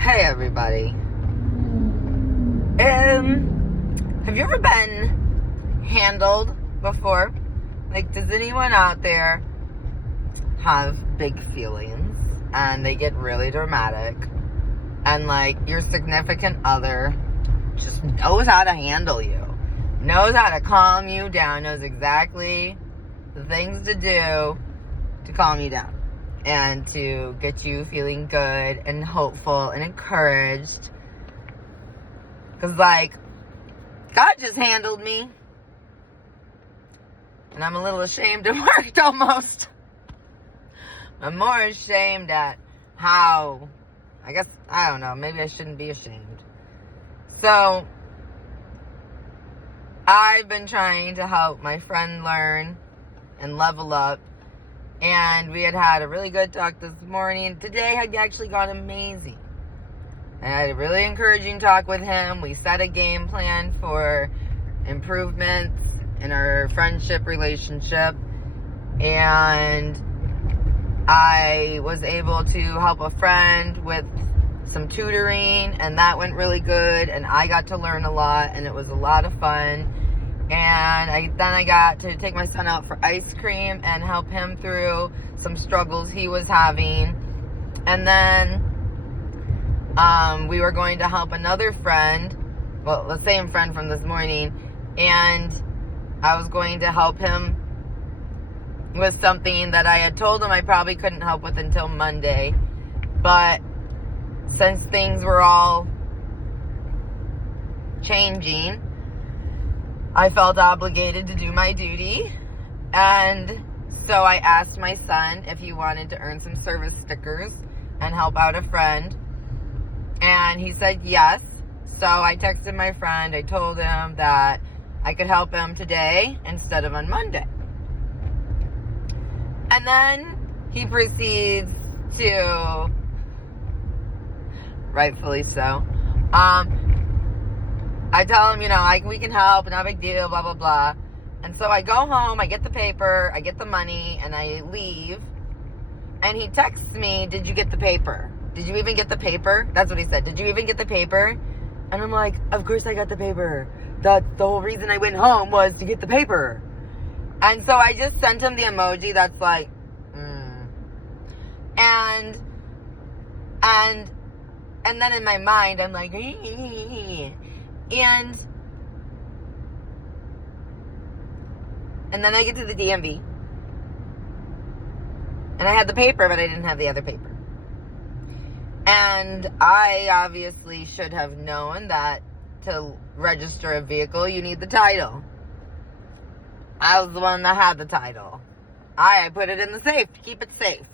Hey everybody. Have you ever been handled before? Like, does anyone out there have big feelings and they get really dramatic and like your significant other just knows how to handle you, knows how to calm you down, knows exactly the things to do to calm you down and to get you feeling good and hopeful and encouraged? Because, like, God just handled me. And I'm a little ashamed of it almost. I'm more ashamed at how, I don't know, maybe I shouldn't be ashamed. So, I've been trying to help my friend learn and level up. And we had a really good talk this morning. Today had actually gone amazing. And I had a really encouraging talk with him. We set a game plan for improvements in our friendship relationship. And I was able to help a friend with some tutoring. And that went really good. And I got to learn a lot. And it was a lot of fun. And then I got to take my son out for ice cream and help him through some struggles he was having. And then we were going to help another friend, well, the same friend from this morning, and I was going to help him with something that I had told him I probably couldn't help with until Monday. But since things were all changing, I felt obligated to do my duty, and so I asked my son if he wanted to earn some service stickers and help out a friend, and he said yes. So I texted my friend. I told him that I could help him today instead of on Monday. And then he proceeds to, rightfully so, I tell him, we can help, no big deal, blah, blah, blah. And so I go home, I get the paper, I get the money, and I leave. And he texts me, did you get the paper? Did you even get the paper? That's what he said. Did you even get the paper? And I'm like, of course I got the paper. That's the whole reason I went home was to get the paper. And so I just sent him the emoji that's like, And then in my mind, I'm like, And then I get to the DMV. And I had the paper, but I didn't have the other paper. And I obviously should have known that to register a vehicle, you need the title. I was the one that had the title. I put it in the safe to keep it safe.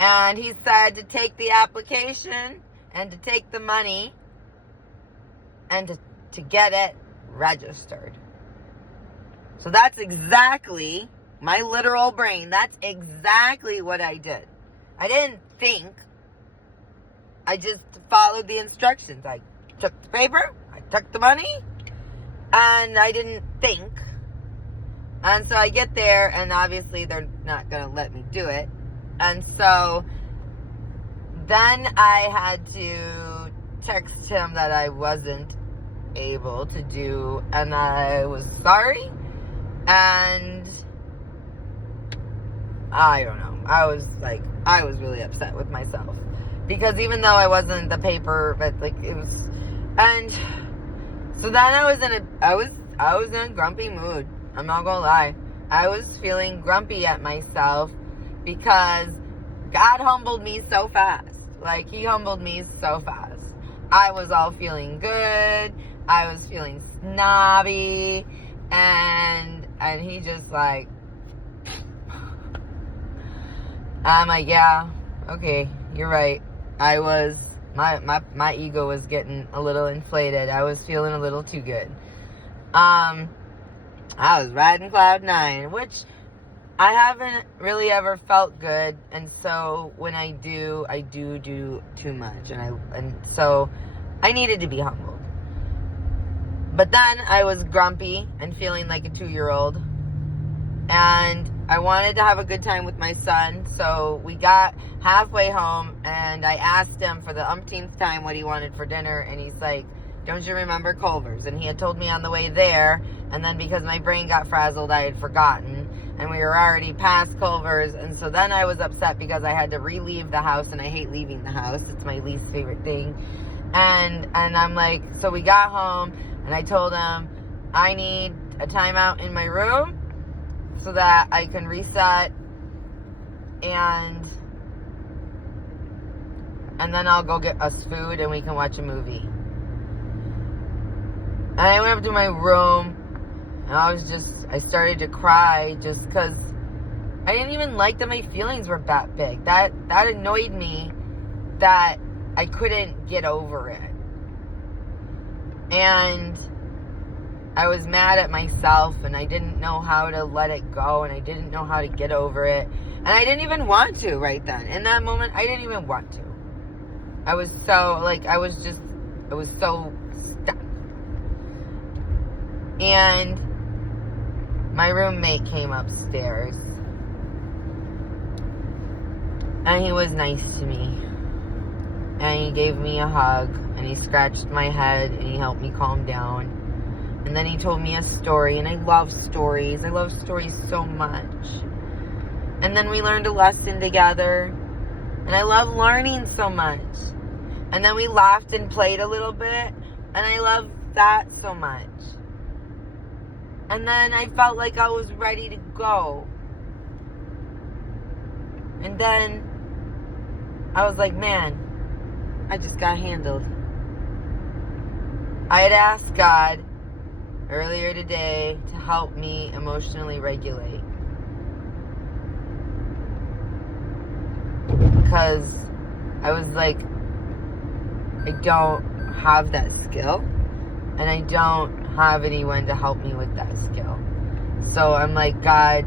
And he said to take the application and to take the money and to get it registered. So that's exactly my literal brain. That's exactly what I did. I didn't think. I just followed the instructions. I took the paper, I took the money, and I didn't think. And so I get there, and obviously they're not going to let me do it. And so then I had to text him that I wasn't able to do, and I was sorry. And I don't know. I was really upset with myself. Because even though I wasn't the paper, but like it was, and so then I was in a grumpy mood. I'm not gonna lie. I was feeling grumpy at myself because God humbled me so fast. Like, he humbled me so fast. I was all feeling good. I was feeling snobby, and he just like, I'm like, yeah, okay, you're right. I was, my ego was getting a little inflated. I was feeling a little too good. I was riding cloud 9, which I haven't really ever felt good. And so when I do too much. And so I needed to be humbled. But then I was grumpy and feeling like a 2-year-old. And I wanted to have a good time with my son, so we got halfway home, and I asked him for the umpteenth time what he wanted for dinner, and he's like, don't you remember Culver's? And he had told me on the way there, and then because my brain got frazzled, I had forgotten, and we were already past Culver's, and so then I was upset because I had to re-leave the house, and I hate leaving the house. It's my least favorite thing. And I'm like, so we got home, and I told him, I need a timeout in my room so that I can reset, and then I'll go get us food and we can watch a movie. And I went up to my room, and I started to cry just because I didn't even like that my feelings were that big. That annoyed me, that I couldn't get over it. And I was mad at myself, and I didn't know how to let it go, and I didn't know how to get over it. And I didn't even want to right then. In that moment, I didn't even want to. I was so stuck. And my roommate came upstairs, and he was nice to me. And he gave me a hug, and he scratched my head, and he helped me calm down. And then he told me a story, and I love stories. I love stories so much. And then we learned a lesson together, and I love learning so much. And then we laughed and played a little bit, and I love that so much. And then I felt like I was ready to go. And then I was like, man, I just got handled. I had asked God earlier today to help me emotionally regulate, because I was like, I don't have that skill, and I don't have anyone to help me with that skill. So I'm like, God,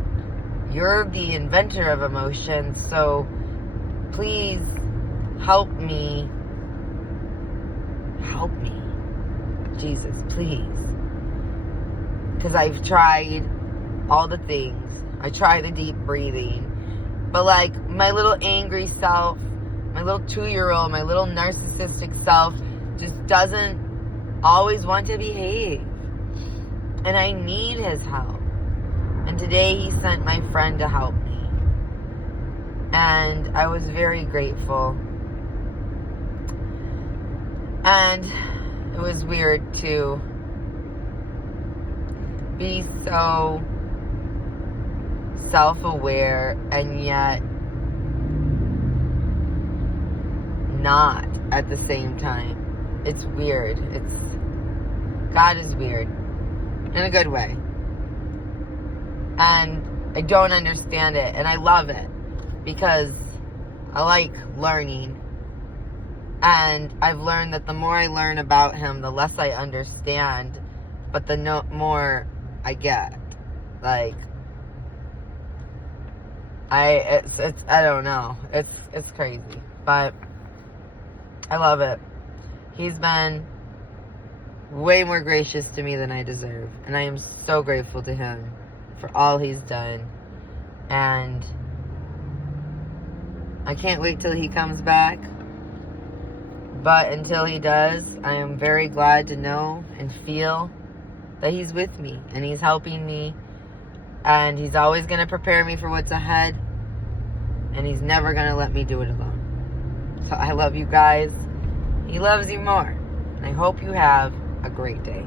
you're the inventor of emotions, so please help me. Help me, Jesus, please. Because I've tried all the things. I try the deep breathing. But like my little angry self, my little 2-year-old, my little narcissistic self just doesn't always want to behave. And I need his help. And today he sent my friend to help me. And I was very grateful. And it was weird to be so self-aware and yet not at the same time. It's weird. God is weird in a good way. And I don't understand it, and I love it because I like learning. And I've learned that the more I learn about him, the less I understand, but the more I get. Like, I don't know. It's crazy, but I love it. He's been way more gracious to me than I deserve, and I am so grateful to him for all he's done. And I can't wait till he comes back. But until he does, I am very glad to know and feel that he's with me and he's helping me, and he's always going to prepare me for what's ahead, and he's never going to let me do it alone. So I love you guys. He loves you more. And I hope you have a great day.